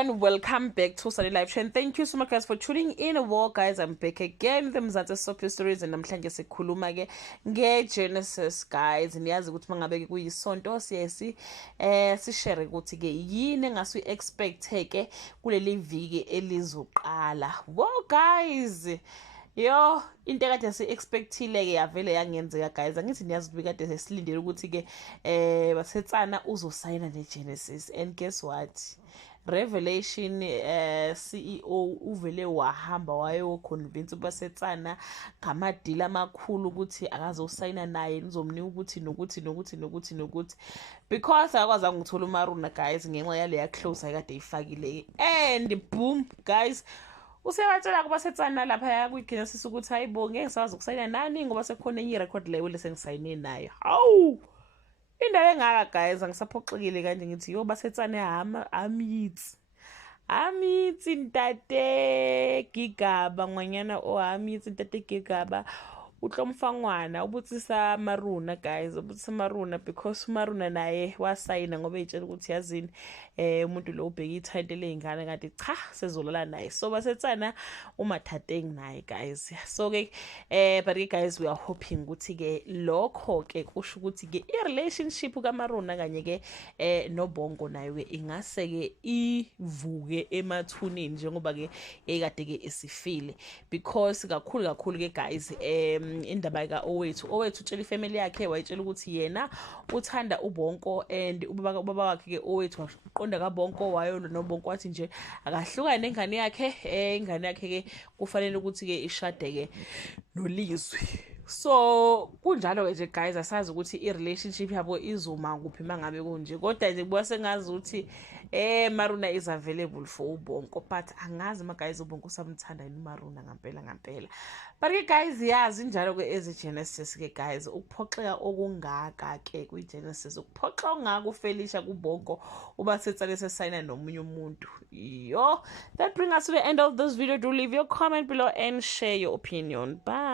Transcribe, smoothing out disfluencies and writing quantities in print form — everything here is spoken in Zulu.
everyone, welcome back to Sunny Live Trend. Thank you so much guys for tuning in. Well guys, I'm back again. The Mzansi Soapy Stories and namhlanje sikhuluma ke ngeGenesis guys. Niyazi ukuthi mangabe kuyisonto siyesi sishare ukuthi ke yini engasi expect ke kuleli viki elizoqala. Well guys, yo into ekade si expectile ke yavele yangenzeka guys. Angithi niyazi ukuthi kade sesilindele ukuthi ke basetsana uzosayina neGenesis, and guess what? Revelation CEO uvele wahamba wayoconvince basetsana ngamadila amakhulu ukuthi akazosayina naye, nizomnika ukuthi nokuthi because akwazanga ukuthola uMaruna guys ngenxa yale ya close ayikade ifakile, and boom guys usebatshela kubasetsana lapha kwiGenesis ukuthi hayibo ngeke sawazi ukusayina nani ngoba sekukhona enye record label esengisayine nayo. Hawu indaba engaka guys, angisaphoxekile kanje ngithi yo basetsane amitsi ntate Gigaba ngwanyana amitsi ntate Gigaba uhlomfangwana ubutsisa Maruna guys, ubutsisa Maruna because Maruna naye wasayina ngoba etshela ukuthi yazini umuntu lo ubheka ithayile lezingane kanti cha sezolala naye, so basetsana umathateng naye guys. So ke but guys we are hoping ukuthi ke lokho ke kusho ukuthi ke I relationship kaMaruna kanye ke noBongo nayo ke ingase ke ivuke emathuneni njengoba ke ekade ke isifile, because kakhulu ke guys indaba ka owethu utshela ifamily yakhe, wayitshela ukuthi yena uthanda uBongo and ubaba wakhe ke owethu waqonda kaBongo wayolo noBongo wathi nje akahlukane nengane yakhe, ingane yakhe ke kufanele ukuthi ke ishade ke noLizwi. So kunjalo ke nje guys, asazi ukuthi I-relationship yabo izoma kuphi mangabe kunje, kodwa nje kuba sengazi ukuthi Maruna is available for uBongo, but angazi ma guys uBongo usamthanda yini Maruna ngampela. But ke guys yazi njalo ke eziGenesis ke guys, ukuphoxeka okungaka ke kwiGenesis, ukuphoxa ongaka uFelicia kuBongo ubasetsane sesayina nomunye umuntu. Yo, that brings us to the end of this video. Do leave your comment below and share your opinion. Bye.